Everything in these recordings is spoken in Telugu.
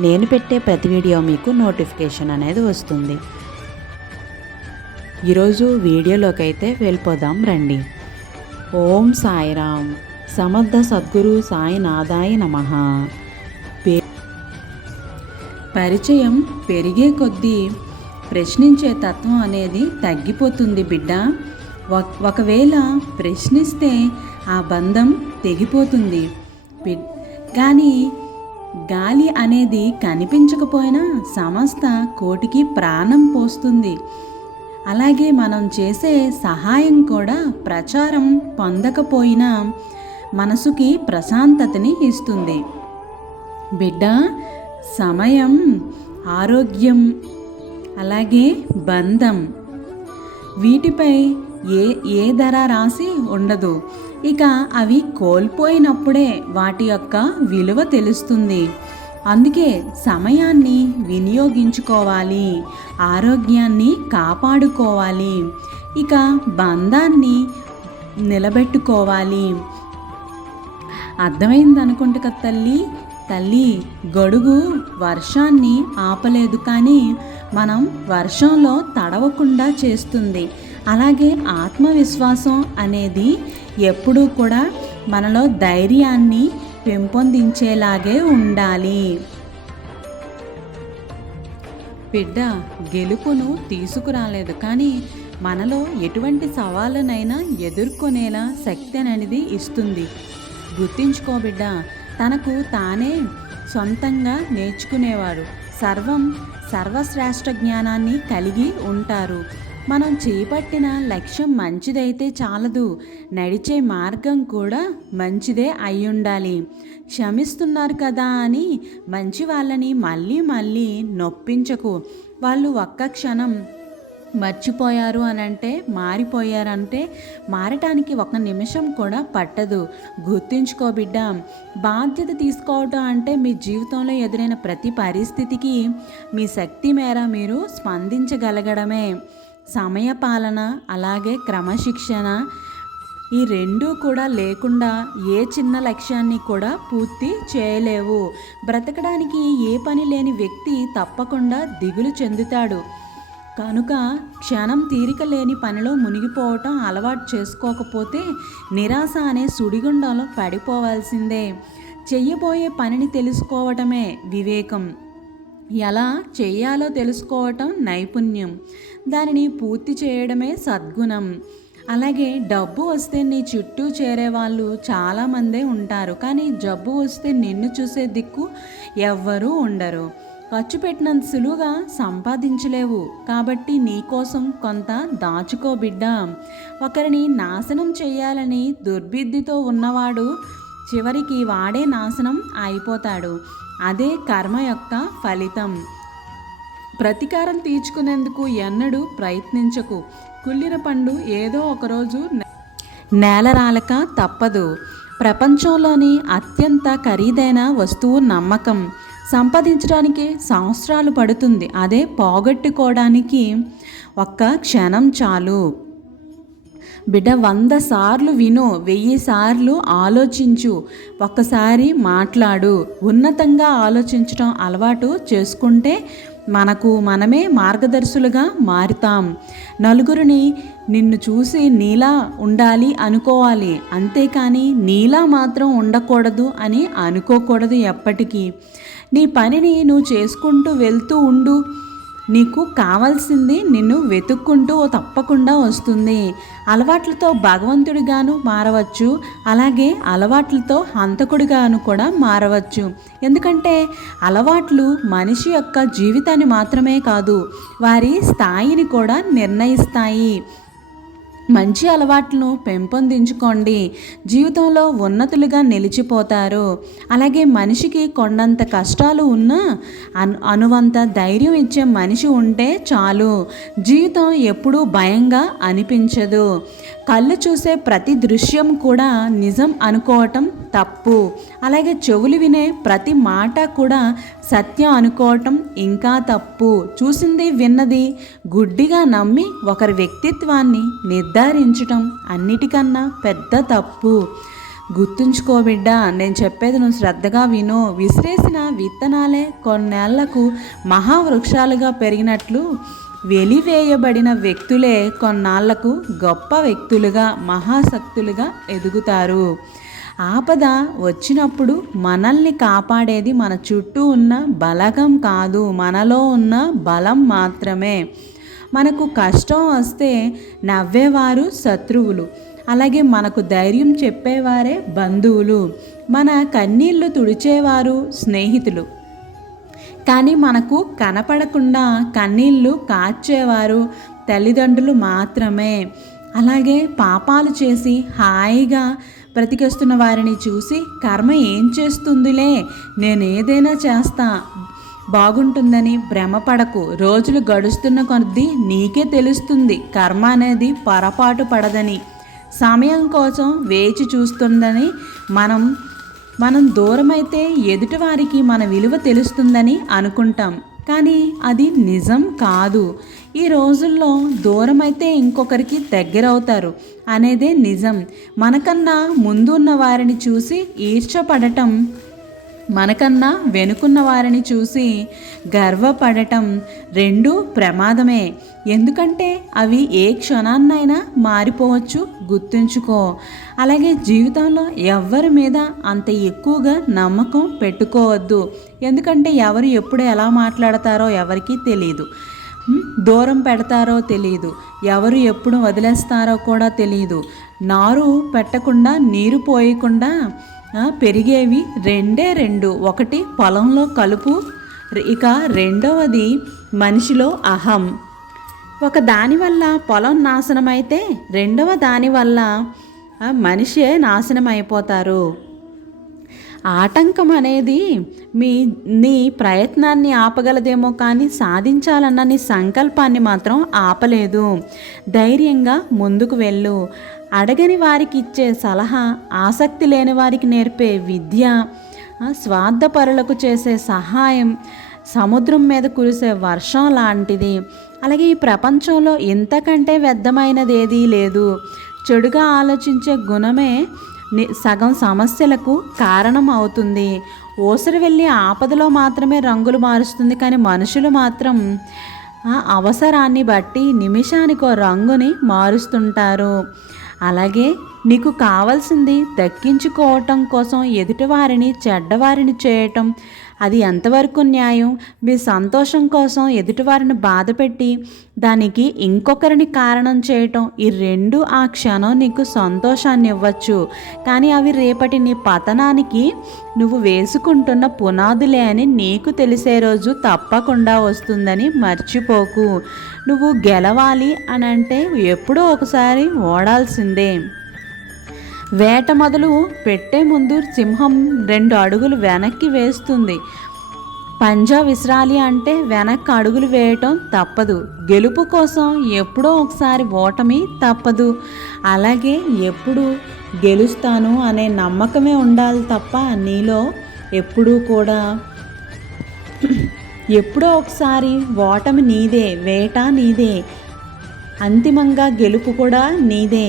నేను పెట్టే ప్రతి వీడియో మీకు నోటిఫికేషన్ అనేది వస్తుంది. ఈరోజు వీడియోలోకి అయితే వెళ్ళిపోదాం రండి. ఓం సాయిరామ్. సమర్థ సద్గురు సాయినాథాయ నమ. పరిచయం పెరిగే కొద్దీ ప్రశ్నించే తత్వం అనేది తగ్గిపోతుంది బిడ్డ. ఒకవేళ ప్రశ్నిస్తే ఆ బంధం తెగిపోతుంది. కానీ గాలి అనేది కనిపించకపోయినా సమస్త కోటికి ప్రాణం పోస్తుంది. అలాగే మనం చేసే సహాయం కూడా ప్రచారం పొందకపోయినా మనసుకి ప్రశాంతతని ఇస్తుంది. బిడ్డ సమయం ఆరోగ్యం అలాగే బంధం వీటిపై ఏ ఏ ధర రాసి ఉండదు. ఇక అవి కోల్పోయినప్పుడే వాటి యొక్క విలువ తెలుస్తుంది. అందుకే సమయాన్ని వినియోగించుకోవాలి ఆరోగ్యాన్ని కాపాడుకోవాలి ఇక బంధాన్ని నిలబెట్టుకోవాలి. అర్థమైంది అనుకుంటు కదా తల్లి? తల్లి గొడుగు వర్షాన్ని ఆపలేదు కానీ మనం వర్షంలో తడవకుండా చేస్తుంది. అలాగే ఆత్మవిశ్వాసం అనేది ఎప్పుడూ కూడా మనలో ధైర్యాన్ని పెంపొందించేలాగే ఉండాలి. బిడ్డ గెలుపును తీసుకురాలేదు. కానీ మనలో ఎటువంటి సవాళ్ళనైనా ఎదుర్కొనేలా శక్తి అనేది ఇస్తుంది. గుర్తించుకో బిడ్డ తనకు తానే సొంతంగా నేర్చుకునేవాడు. సర్వం సర్వశ్రేష్ఠ జ్ఞానాన్ని కలిగి ఉంటారు. మనం చేపట్టిన లక్ష్యం మంచిదైతే చాలదు. నడిచే మార్గం కూడా మంచిదే అయ్యుండాలి. ఉండాలి క్షమిస్తున్నారు కదా అని మంచి వాళ్ళని మళ్ళీ మళ్ళీ నొప్పించకు. వాళ్ళు ఒక్క క్షణం మర్చిపోయారు అని అంటే మారిపోయారంటే మారటానికి ఒక నిమిషం కూడా పట్టదు. గుర్తుంచుకో బిడ్డ బాధ్యత తీసుకోవటం అంటే మీ జీవితంలో ఎదురైన ప్రతి పరిస్థితికి మీ శక్తి మేర మీరు స్పందించగలగడమే. సమయపాలన అలాగే క్రమశిక్షణ ఈ రెండూ కూడా లేకుండా ఏ చిన్న లక్ష్యాన్ని కూడా పూర్తి చేయలేవు. బ్రతకడానికి ఏ పని లేని వ్యక్తి తప్పకుండా దిగులు చెందుతాడు. కనుక క్షణం తీరిక లేని పనిలో మునిగిపోవటం అలవాటు చేసుకోకపోతే నిరాశ అనే సుడిగుండంలో పడిపోవాల్సిందే. చెయ్యబోయే పనిని తెలుసుకోవటమే వివేకం. ఎలా చేయాలో తెలుసుకోవటం నైపుణ్యం. దానిని పూర్తి చేయడమే సద్గుణం. అలాగే డబ్బు వస్తే నీ చుట్టూ చేరే వాళ్ళు చాలామందే ఉంటారు. కానీ జబ్బు వస్తే నిన్ను చూసే దిక్కు ఎవ్వరూ ఉండరు. ఖర్చు పెట్టినంత సులువుగా సంపాదించలేవు. కాబట్టి నీకోసం కొంత దాచుకో బిడ్డ. ఒకరిని నాశనం చేయాలని దుర్బుద్ధితో ఉన్నవాడు చివరికి వాడే నాశనం అయిపోతాడు. అదే కర్మ యొక్క ఫలితం. ప్రతీకారం తీర్చుకునేందుకు ఎన్నడూ ప్రయత్నించకు. కుళ్ళిన పండు ఏదో ఒకరోజు నేలరాలక తప్పదు. ప్రపంచంలోని అత్యంత ఖరీదైన వస్తువు నమ్మకం. సంపాదించడానికి సంవత్సరాలు పడుతుంది. అదే పోగొట్టుకోవడానికి ఒక్క క్షణం చాలు. బిడ్డ వంద సార్లు విను వెయ్యి సార్లు ఆలోచించు ఒక్కసారి మాట్లాడు. ఉన్నతంగా ఆలోచించడం అలవాటు చేసుకుంటే మనకు మనమే మార్గదర్శులుగా మారుతాం. నలుగురిని నిన్ను చూసి నీలా ఉండాలి అనుకోవాలి. అంతేకాని నీలా మాత్రం ఉండకూడదు అని అనుకోకూడదు ఎప్పటికీ. నీ పనిని నువ్వు చేసుకుంటూ వెళ్తూ ఉండు. నీకు కావాల్సింది నిన్ను వెతుక్కుంటూ తప్పకుండా వస్తుంది. అలవాట్లతో భగవంతుడిగాను మారవచ్చు. అలాగే అలవాట్లతో హంతకుడిగాను కూడా మారవచ్చు. ఎందుకంటే అలవాట్లు మనిషి యొక్క జీవితాన్ని మాత్రమే కాదు వారి స్థాయిని కూడా నిర్ణయిస్తాయి. మంచి అలవాట్లను పెంపొందించుకోండి. జీవితంలో ఉన్నతులుగా నిలిచిపోతారు. అలాగే మనిషికి కొండంత కష్టాలు ఉన్నా అను అనువంత ధైర్యం ఇచ్చే మనిషి ఉంటే చాలు. జీవితం ఎప్పుడూ భయంగా అనిపించదు. కళ్ళు చూసే ప్రతి దృశ్యం కూడా నిజం అనుకోవటం తప్పు. అలాగే చెవులు వినే ప్రతి మాట కూడా సత్యం అనుకోవటం ఇంకా తప్పు. చూసింది విన్నది గుడ్డిగా నమ్మి ఒకరి వ్యక్తిత్వాన్ని నిర్ధారించటం అన్నిటికన్నా పెద్ద తప్పు. గుర్తుంచుకో బిడ్డ నేను చెప్పేది నువ్వు శ్రద్ధగా విను. విసిరేసిన విత్తనాలే కొన్నేళ్ళకు మహావృక్షాలుగా పెరిగినట్లు వెలివేయబడిన వ్యక్తులే కొన్నాళ్ళకు గొప్ప వ్యక్తులుగా మహాశక్తులుగా ఎదుగుతారు. ఆపద వచ్చినప్పుడు మనల్ని కాపాడేది మన చుట్టూ ఉన్న బలగం కాదు మనలో ఉన్న బలం మాత్రమే. మనకు కష్టం వస్తే నవ్వేవారు శత్రువులు. అలాగే మనకు ధైర్యం చెప్పేవారే బంధువులు. మన కన్నీళ్ళు తుడిచేవారు స్నేహితులు. కానీ మనకు కనపడకుండా కన్నీళ్ళు కాచేవారు తల్లిదండ్రులు మాత్రమే. అలాగే పాపాలు చేసి హాయిగా బ్రతికేస్తున్న వారిని చూసి కర్మ ఏం చేస్తుందిలే? నేను ఏదైనా చేస్తా. బాగుంటుందని భ్రమపడకు. రోజులు గడుస్తున్న కొద్దీ నీకే తెలుస్తుంది కర్మ అనేది పొరపాటు పడదని. సమయం కోసం వేచి చూస్తుందని మనం మనం దూరమైతే ఎదుటివారికి మన విలువ తెలుస్తుందని అనుకుంటాం. కానీ అది నిజం కాదు. ఈ రోజుల్లో దూరమైతే ఇంకొకరికి దగ్గరవుతారు అనేదే నిజం. మనకన్నా ముందున్న వారిని చూసి ఈర్చపడటం మనకన్నా వెనుకున్న వారిని చూసి గర్వపడటం రెండు ప్రమాదమే. ఎందుకంటే అవి ఏ క్షణాన్నైనా మారిపోవచ్చు గుర్తుంచుకో. అలాగే జీవితంలో ఎవరి మీద అంత ఎక్కువగా నమ్మకం పెట్టుకోవద్దు. ఎందుకంటే ఎవరు ఎప్పుడు ఎలా మాట్లాడతారో ఎవరికీ తెలియదు దూరం పెడతారో తెలియదు ఎవరు ఎప్పుడు వదిలేస్తారో కూడా తెలియదు నారు పెట్టకుండా నీరు పోయకుండా పెరిగేవి రెండే రెండు. ఒకటి పొలంలో కలుపు ఇక రెండవది మనిషిలో అహం. ఒక దాని వల్ల పొలం నాశనమైతే రెండవ దాని వల్ల మనిషే నాశనం అయిపోతారు ఆటంకం అనేది మీ నీ ప్రయత్నాన్ని ఆపగలదేమో కానీ సాధించాలన్న నీ సంకల్పాన్ని మాత్రం ఆపలేదు. ధైర్యంగా ముందుకు వెళ్ళు. అడగని వారికి ఇచ్చే సలహా ఆసక్తి లేని వారికి నేర్పే విద్య స్వార్థపరులకు చేసే సహాయం సముద్రం మీద కురిసే వర్షం లాంటిది. అలాగే ఈ ప్రపంచంలో ఇంతకంటే వ్యర్థమైనది ఏదీ లేదు. చెడుగా ఆలోచించే గుణమే సగం సమస్యలకు కారణం అవుతుంది. ఓసరి వెళ్ళి ఆపదలో మాత్రమే రంగులు మారుస్తుంది కానీ మనుషులు మాత్రం అవసరాన్ని బట్టి నిమిషానికో రంగుని మారుస్తుంటారు. అలాగే నీకు కావాల్సింది దక్కించుకోవటం కోసం ఎదుటివారిని చెడ్డవారిని చేయటం. అది ఎంతవరకు న్యాయం? మీ సంతోషం కోసం ఎదుటివారిని బాధపెట్టి దానికి ఇంకొకరిని కారణం చేయటం ఈ రెండు ఆ క్షణం నీకు సంతోషాన్ని ఇవ్వచ్చు. కానీ అవి రేపటి నీ పతనానికి నువ్వు వేసుకుంటున్న పునాదులే అని నీకు తెలిసే రోజు తప్పకుండా వస్తుందని మర్చిపోకు. నువ్వు గెలవాలి అని అంటే ఎప్పుడో ఒకసారి ఓడాల్సిందే. వేట మొదలు పెట్టే ముందు సింహం రెండు అడుగులు వెనక్కి వేస్తుంది. పంజా విసరాలి అంటే వెనక్కి అడుగులు వేయటం తప్పదు. గెలుపు కోసం ఎప్పుడో ఒకసారి ఓటమి తప్పదు. అలాగే ఎప్పుడు గెలుస్తాను అనే నమ్మకమే ఉండాలి తప్ప నీలో ఎప్పుడూ కూడా ఎప్పుడో ఒకసారి ఓటమి నీదే వేట నీదే అంతిమంగా గెలుపు కూడా నీదే.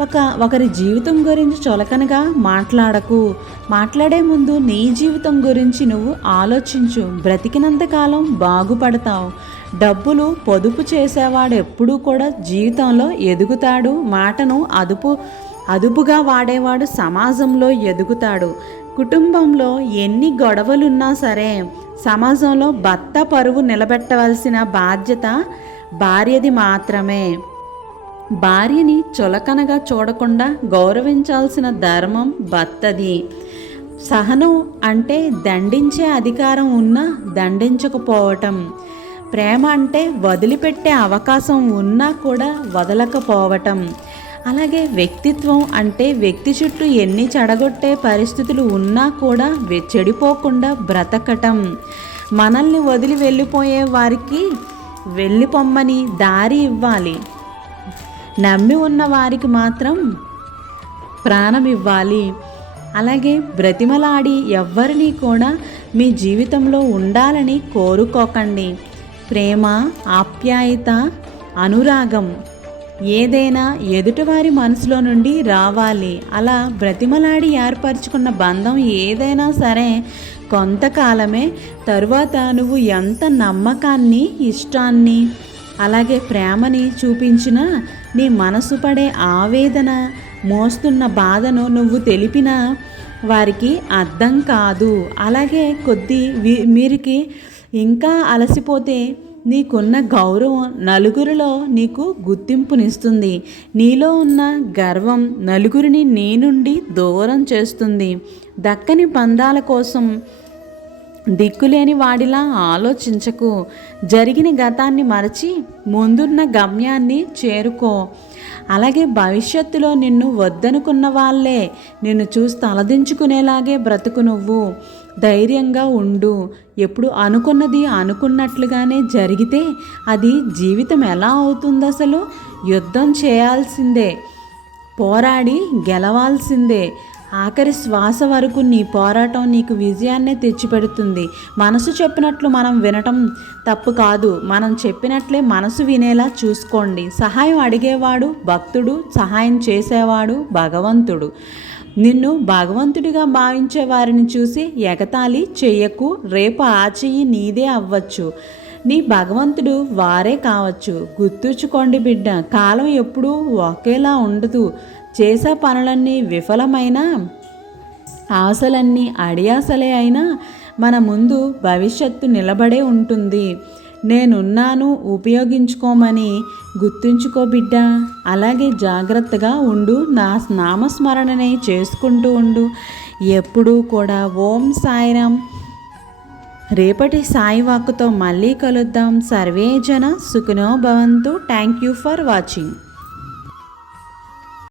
ఒక ఒకరి జీవితం గురించి చులకనగా మాట్లాడకు. మాట్లాడే ముందు నీ జీవితం గురించి నువ్వు ఆలోచించు. బ్రతికినంతకాలం బాగుపడతావు. డబ్బులు పొదుపు చేసేవాడు ఎప్పుడూ కూడా జీవితంలో ఎదుగుతాడు. మాటను అదుపు అదుపుగా వాడేవాడు సమాజంలో ఎదుగుతాడు. కుటుంబంలో ఎన్ని గొడవలున్నా సరే సమాజంలో భర్త పరువు నిలబెట్టవలసిన బాధ్యత భార్యది మాత్రమే. భార్యని చులకనగా చూడకుండా గౌరవించాల్సిన ధర్మం భర్తది. సహనం అంటే దండించే అధికారం ఉన్నా దండించకపోవటం. ప్రేమ అంటే వదిలిపెట్టే అవకాశం ఉన్నా కూడా వదలకపోవటం. అలాగే వ్యక్తిత్వం అంటే వ్యక్తి చుట్టూ ఎన్ని చెడగొట్టే పరిస్థితులు ఉన్నా కూడా చెడిపోకుండా బ్రతకటం. మనల్ని వదిలి వెళ్ళిపోయే వారికి వెళ్ళిపొమ్మని దారి ఇవ్వాలి. నమ్మి ఉన్న వారికి మాత్రం ప్రాణం ఇవ్వాలి. అలాగే బ్రతిమలాడి ఎవ్వరినీ కూడా మీ జీవితంలో ఉండాలని కోరుకోకండి. ప్రేమ ఆప్యాయత అనురాగం ఏదైనా ఎదుటివారి మనసులో నుండి రావాలి. అలా బ్రతిమలాడి ఏర్పరచుకున్న బంధం ఏదైనా సరే కొంతకాలమే తరువాత నువ్వు ఎంత నమ్మకాన్ని ఇష్టాన్ని అలాగే ప్రేమని చూపించినా నీ మనసు పడే ఆవేదన మోస్తున్న బాధను నువ్వు తెలిపినా వారికి అర్థం కాదు. అలాగే కొద్ది వి- మీరికి ఇంకా అలసిపోతే నీకున్న గౌరవం నలుగురిలో నీకు గుర్తింపునిస్తుంది. నీలో ఉన్న గర్వం నలుగురిని నీ నుండి దూరం చేస్తుంది. దక్కని బంధాల కోసం దిక్కులేని వాడిలా ఆలోచించకు. జరిగిన గతాన్ని మరచి ముందున్న గమ్యాన్ని చేరుకో. అలాగే భవిష్యత్తులో నిన్ను వద్దనుకున్న వాళ్ళే నిన్ను చూసి తలదించుకునేలాగే బ్రతుకు నువ్వు. ధైర్యంగా ఉండు. ఎప్పుడు అనుకున్నది అనుకున్నట్లుగానే జరిగితే అది జీవితం ఎలా అవుతుంది అసలు? యుద్ధం చేయాల్సిందే. పోరాడి గెలవాల్సిందే. ఆఖరి శ్వాస వరకు నీ పోరాటం నీకు విజయాన్నే తెచ్చిపెడుతుంది. మనసు చెప్పినట్లు మనం వినటం తప్పు కాదు. మనం చెప్పినట్లే మనసు వినేలా చూసుకోండి. సహాయం అడిగేవాడు భక్తుడు సహాయం చేసేవాడు భగవంతుడు. నిన్ను భగవంతుడిగా భావించే వారిని చూసి ఎగతాళి చెయ్యకు రేపు ఆ చెయ్యి నీదే అవ్వచ్చు. నీ భగవంతుడు వారే కావచ్చు. గుర్తుంచుకోండి బిడ్డ కాలం ఎప్పుడూ ఒకేలా ఉండదు. చేసే పనులన్నీ విఫలమైన ఆశలన్నీ అడియాసలే అయినా మన ముందు భవిష్యత్తు నిలబడే ఉంటుంది. నేనున్నాను ఉపయోగించుకోమని గుర్తుంచుకో బిడ్డ. అలాగే జాగ్రత్తగా ఉండు నా నామస్మరణని చేసుకుంటూ ఉండు. ఎప్పుడూ కూడా ఓం సాయిరాం రేపటి సాయి వాక్కుతో మళ్ళీ కలుద్దాం. సర్వేజన సుఖినో భవంతు. Thank you for watching